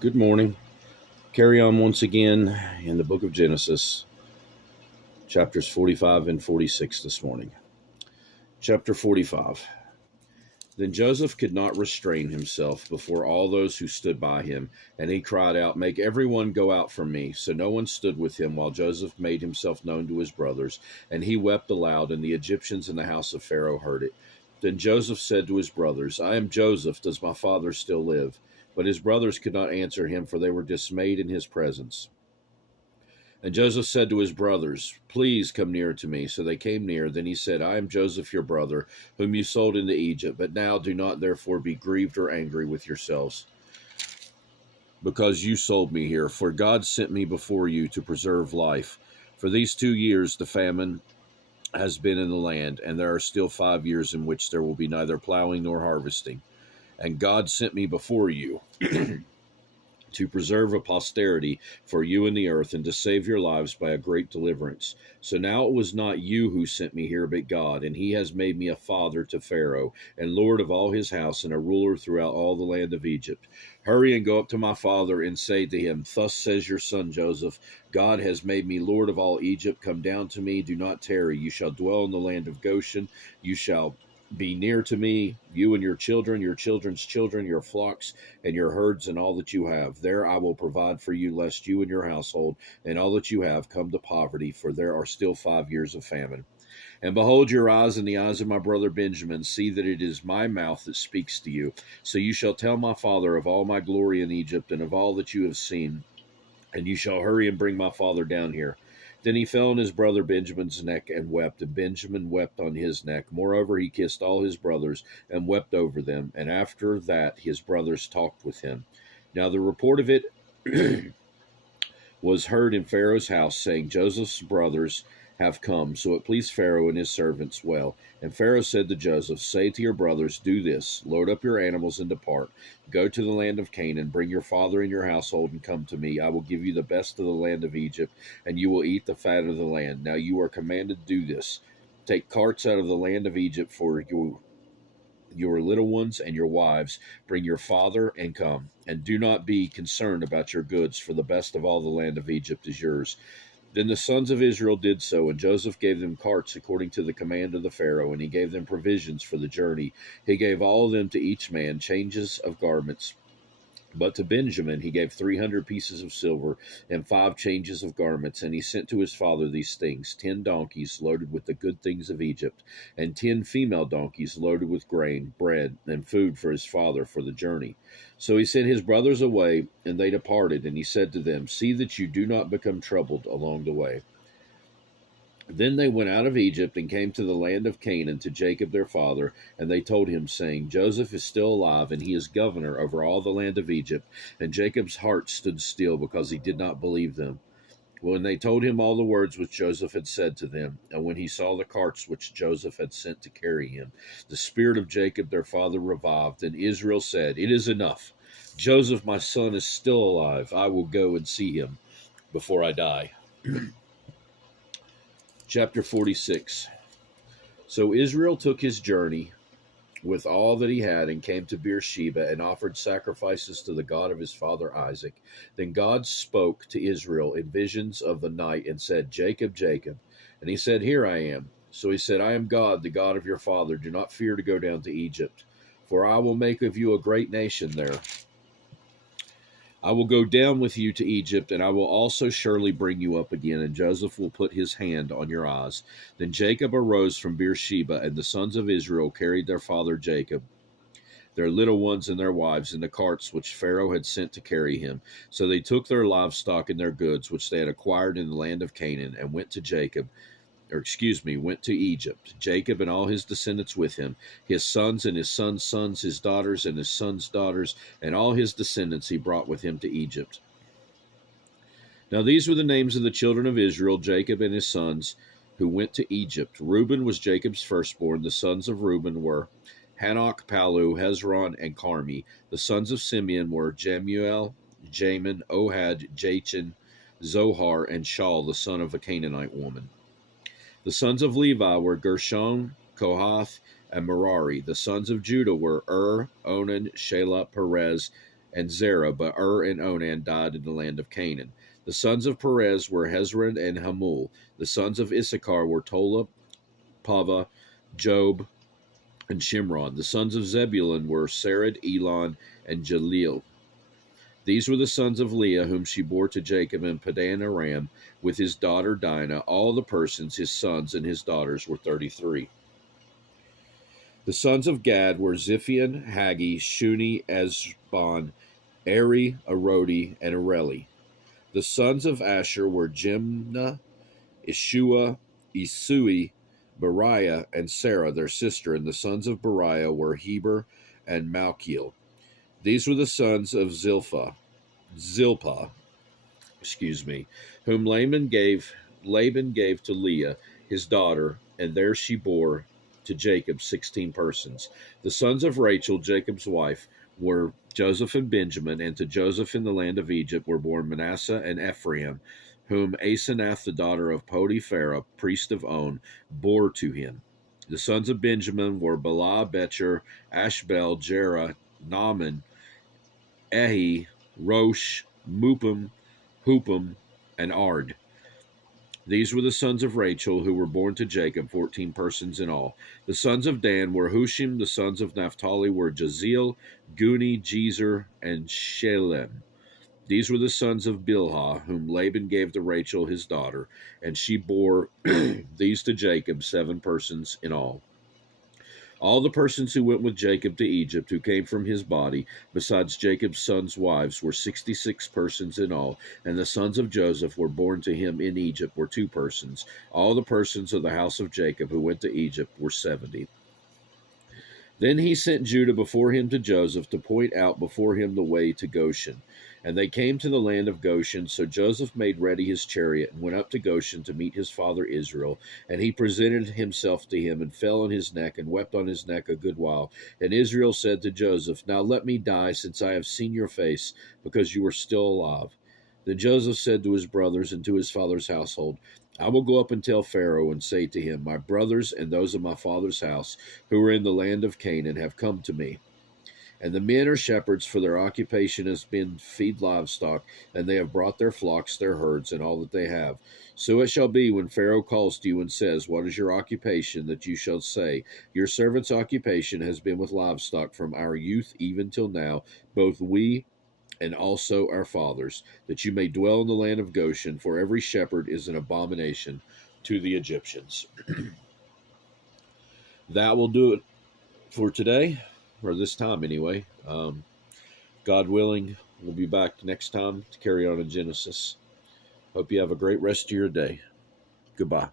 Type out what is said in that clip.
Good morning. Carry on once again in the book of Genesis, chapters 45 and 46 this morning. Chapter 45. Then Joseph could not restrain himself before all those who stood by him, and he cried out, "Make everyone go out from me." So no one stood with him while Joseph made himself known to his brothers, and he wept aloud, and the Egyptians in the house of Pharaoh heard it. Then Joseph said to his brothers, "I am Joseph. Does my father still live?" But his brothers could not answer him, for they were dismayed in his presence. And Joseph said to his brothers, "Please come near to me." So they came near. Then he said, "I am Joseph your brother, whom you sold into Egypt. But now do not therefore be grieved or angry with yourselves, because you sold me here. For God sent me before you to preserve life. For these 2 years the famine has been in the land, and there are still 5 years in which there will be neither plowing nor harvesting. And God sent me before you to preserve a posterity for you in the earth, and to save your lives by a great deliverance. So now it was not you who sent me here, but God, and he has made me a father to Pharaoh, and lord of all his house, and a ruler throughout all the land of Egypt. Hurry and go up to my father, and say to him, Thus says your son Joseph, God has made me lord of all Egypt. Come down to me, do not tarry. You shall dwell in the land of Goshen. You shall be near to me, you and your children, your children's children, your flocks, and your herds, and all that you have. There I will provide for you, lest you and your household and all that you have come to poverty, for there are still 5 years of famine. And behold, your eyes and the eyes of my brother Benjamin see that it is my mouth that speaks to you. So you shall tell my father of all my glory in Egypt, and of all that you have seen, and you shall hurry and bring my father down here." Then he fell on his brother Benjamin's neck and wept, and Benjamin wept on his neck. Moreover, he kissed all his brothers and wept over them. And after that, his brothers talked with him. Now the report of it was heard in Pharaoh's house, saying, "Joseph's brothers have come." So it pleased Pharaoh and his servants well. And Pharaoh said to Joseph, "Say to your brothers, do this: load up your animals and depart. Go to the land of Canaan, bring your father and your household, and come to me. I will give you the best of the land of Egypt, and you will eat the fat of the land. Now you are commanded to do this. Take carts out of the land of Egypt for your little ones and your wives. Bring your father and come. And do not be concerned about your goods, for the best of all the land of Egypt is yours." Then the sons of Israel did so, and Joseph gave them carts according to the command of the Pharaoh, and he gave them provisions for the journey. He gave all of them to each man changes of garments. But to Benjamin he gave 300 pieces of silver and 5 changes of garments. And he sent to his father these things: 10 donkeys loaded with the good things of Egypt, and 10 female donkeys loaded with grain, bread, and food for his father for the journey. So he sent his brothers away, and they departed. And he said to them, "See that you do not become troubled along the way." Then they went out of Egypt and came to the land of Canaan to Jacob their father, and they told him, saying, "Joseph is still alive, and he is governor over all the land of Egypt." And Jacob's heart stood still, because he did not believe them. When they told him all the words which Joseph had said to them, and when he saw the carts which Joseph had sent to carry him, the spirit of Jacob their father revived, and Israel said, "It is enough. Joseph my son is still alive. I will go and see him before I die." Chapter 46. So Israel took his journey with all that he had, and came to Beersheba, and offered sacrifices to the God of his father Isaac. Then God spoke to Israel in visions of the night, and said, "Jacob, Jacob." And he said, "Here I am." So he said, "I am God, the God of your father. Do not fear to go down to Egypt, for I will make of you a great nation there. I will go down with you to Egypt, and I will also surely bring you up again, and Joseph will put his hand on your eyes." Then Jacob arose from Beersheba, and the sons of Israel carried their father Jacob, their little ones and their wives, in the carts which Pharaoh had sent to carry him. So they took their livestock and their goods, which they had acquired in the land of Canaan, and went to Egypt. Jacob and all his descendants with him, his sons and his sons' sons, his daughters and his sons' daughters, and all his descendants he brought with him to Egypt. Now these were the names of the children of Israel, Jacob and his sons, who went to Egypt. Reuben was Jacob's firstborn. The sons of Reuben were Hanok, Palu, Hezron, and Carmi. The sons of Simeon were Jemuel, Jamin, Ohad, Jachin, Zohar, and Shaul, the son of a Canaanite woman. The sons of Levi were Gershon, Kohath, and Merari. The sons of Judah were Onan, Shelah, Perez, and Zerah, but and Onan died in the land of Canaan. The sons of Perez were Hezron and Hamul. The sons of Issachar were Tola, Pava, Job, and Shimron. The sons of Zebulun were Sered, Elon, and Jaleel. These were the sons of Leah, whom she bore to Jacob in Padan Aram, with his daughter Dinah. All the persons, his sons and his daughters, were 33. The sons of Gad were Ziphion, Haggi, Shuni, Ezbon, Eri, Arodi, and Areli. The sons of Asher were Jimnah, Ishua, Isui, Beriah, and Sarah, their sister, and the sons of Beriah were Heber and Malchiel. These were the sons of Zilpah, whom Laban gave to Leah, his daughter, and there she bore to Jacob 16 persons. The sons of Rachel, Jacob's wife, were Joseph and Benjamin, and to Joseph in the land of Egypt were born Manasseh and Ephraim, whom Asenath, the daughter of Potipharah, priest of On, bore to him. The sons of Benjamin were Bela, Becher, Ashbel, Jerah, Naaman, Ehi, Rosh, Mupim, Hupim, and Ard. These were the sons of Rachel, who were born to Jacob, 14 persons in all. The sons of Dan were Hushim. The sons of Naphtali were Jaziel, Guni, Jezer, and Shelem. These were the sons of Bilhah, whom Laban gave to Rachel his daughter, and she bore these to Jacob, 7 persons in all. All the persons who went with Jacob to Egypt, who came from his body, besides Jacob's sons' wives, were 66 persons in all, and the sons of Joseph were born to him in Egypt were 2 persons. All the persons of the house of Jacob who went to Egypt were 70. Then he sent Judah before him to Joseph to point out before him the way to Goshen. And they came to the land of Goshen. So Joseph made ready his chariot and went up to Goshen to meet his father Israel. And he presented himself to him and fell on his neck and wept on his neck a good while. And Israel said to Joseph, "Now let me die, since I have seen your face, because you are still alive." Then Joseph said to his brothers and to his father's household, "I will go up and tell Pharaoh and say to him, My brothers and those of my father's house who are in the land of Canaan have come to me. And the men are shepherds, for their occupation has been feed livestock, and they have brought their flocks, their herds, and all that they have. So it shall be when Pharaoh calls to you and says, What is your occupation? That you shall say, Your servant's occupation has been with livestock from our youth even till now, both we and also our fathers, that you may dwell in the land of Goshen, for every shepherd is an abomination to the Egyptians." That will do it for today, or this time anyway. God willing, we'll be back next time to carry on in Genesis. Hope you have a great rest of your day. Goodbye.